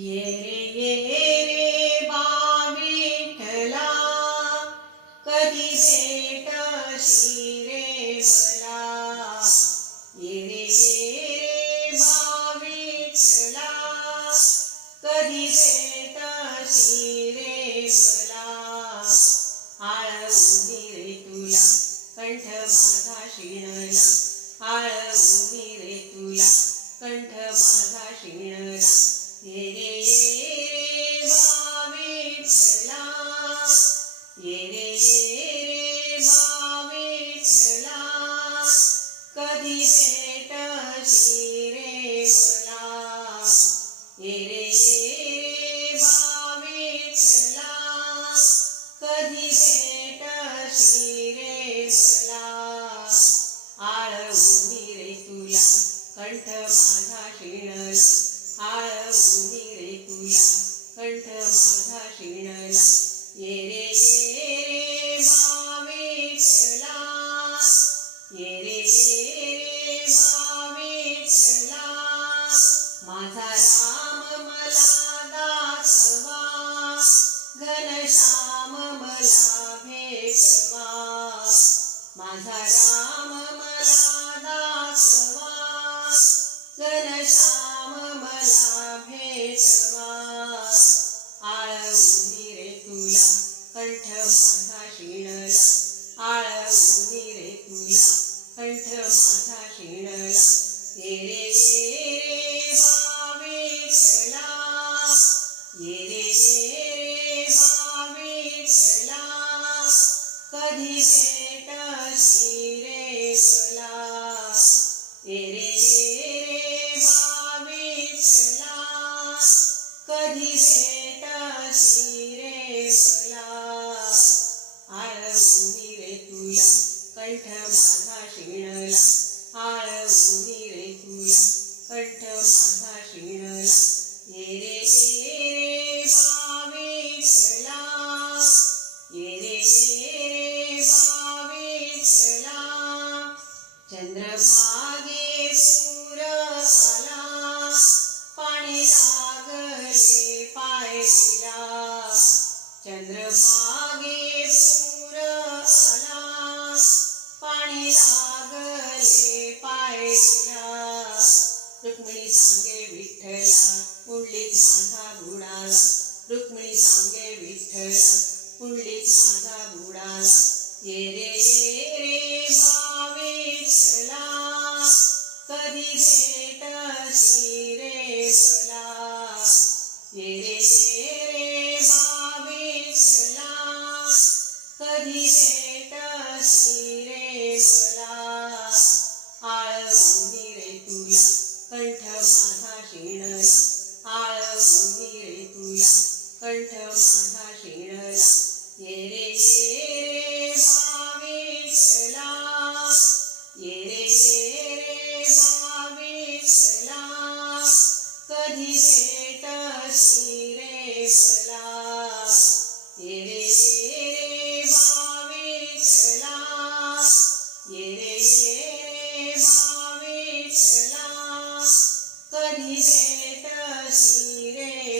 ये रे ये रे बाविठला कधी भेटशी रे मला. ये रे ये रे बाविठला कधी भेटशी रे मला. कधी भेटशी रे मला? ये रे रे बाविठला कधी भेटशी रे मला? आळवणी रे तुला कंठ घनश्याम मला भेटवा आळवणी रे तुला कंठ माझा शिणला आळवणी रे तुला कंठ माझा शिणला ये रे ये रे बाविठला ये रे ये कधी भेटशी रे मला ये रे ये रे कंठ माझा शिणला आळवणी रे तुला कंठ माझा शिणला ये रे ये रे बाविठला ये रे ये रे बाविठला चंद्रभागे सांगे विठ्ठला पुंडलिक माझा बुडाला. ये रे रे रे विठ्ठला. कधी भेटशी रे मला? ये रे रे रे विठ्ठला. कधी भेट कधी भेटशी रे